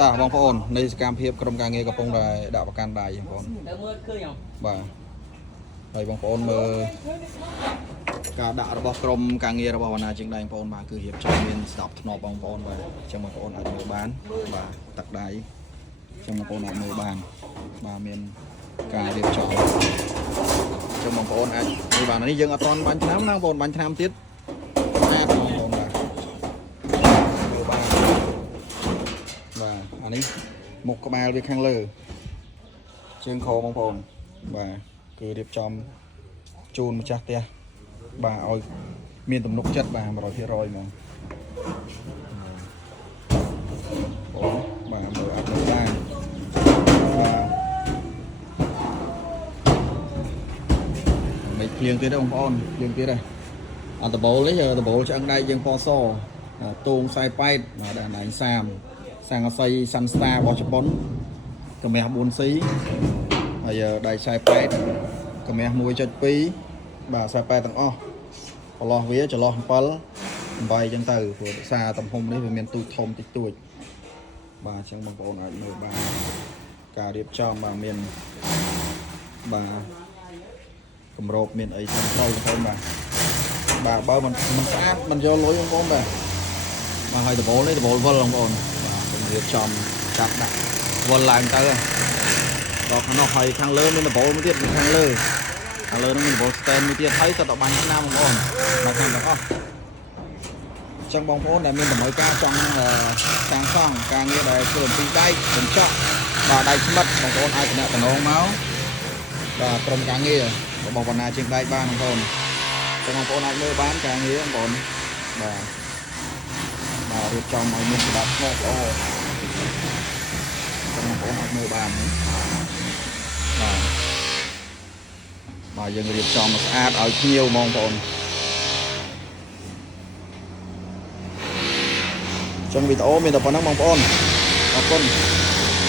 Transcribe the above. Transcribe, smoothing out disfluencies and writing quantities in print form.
តាបងប្អូននៃសកម្មភាពក្រុមការងារកំពុងតែដាក់ប្រកាន់ដៃបងប្អូនបាទហើយបងប្អូនមើលការដាក់របស់ក្រុមការងាររបស់បណ្ណាជាងដៃបងប្អូនបាទគឺរៀបចំមានស្ដាប់ធ្នាប់បងប្អូនបាទអញ្ចឹងបងប្អូនអាចមើលបានបាទទឹកដៃអញ្ចឹងបងប្អូនអាចមើលបានបាទមានការរៀបចំអញ្ចឹងបងប្អូនអាចមើលបាននេះយើងអត់ទាន់បាញ់ឆ្នាំណាបងប្អូនបាញ់ឆ្នាំទៀតស្អាតបងប្អូនបាទមើលបានបាទអានេះមុខក្បាលវាខាងលើជើងខបងប្អូនបាទគឺរៀបចំជូនម្ចាស់ផ្ទះបាទឲ្យមានទំនុកចិត្តបាទ 100% ហ្មងបងបាទមើលអត់មើលបានបាទមិនភ្លៀងទៀតទេបងប្អូនភ្លៀងទៀតទេអត់ដបូលនេះដបូលឆ្អឹងដៃយើងពណ៌សតួងខ្សែប៉ែតបាទដាក់ណៃសាមសាំងអស័យសាន់ស្តារបស់ជប៉ុនកម្មាស់ 4C ហើយដៃខ្សែប៉ែតកម្មាស់ 1.2 បាទខ្សែប៉ែតទាំងអស់ប្រឡោះវាចន្លោះ 7 8អញ្ចឹងទៅព្រោះសារទំហំនេះវាមានទូចធំតិចតួចបាទអញ្ចឹងបងប្អូនអាចមើលបានការរៀបចំបាទមានបាទគម្របមានអីសំខាន់បងប្អូនបាទបើមិនស្អាតមិនយកលុយបងប្អូនបាទហើយដបូលនេះដបូលវល់បងប្អូនបាទខ្ញុំរៀបចំកាត់ដាក់វល់ឡើងទៅដល់ខាងនោះហើយខាងលើមានដបូលមួយទៀតខាងលើនឹងមានដបូល stand មួយទៀតហើយទៅដល់បាញ់ឆ្នាំបងប្អូនបាទខាងទាំងអស់អញ្ចឹងបងប្អូនដែលមានតម្រូវការចង់សាងសង់ការងារដែលធ្វើអំពីដែកបញ្ចក់បាទដែកស្មិតបងប្អូនអាចតំណមកបាទក្រុមការងាររបស់បណ្ណាជាងដែកបានបងប្អូនចឹងបងប្អូនអាចមើលបានការងារបងប្អូនបាទរៀបចំឲ្យមានស្ដាប់ស្ងប់ល្អចឹងបងប្អូនអាចមើលបានបាទយើងរៀបចំមកស្អាតឲ្យភ្ញៀវបងប្អូនចឹងវីដេអូមានតែប៉ុណ្ណឹងបងប្អូនអរគុណ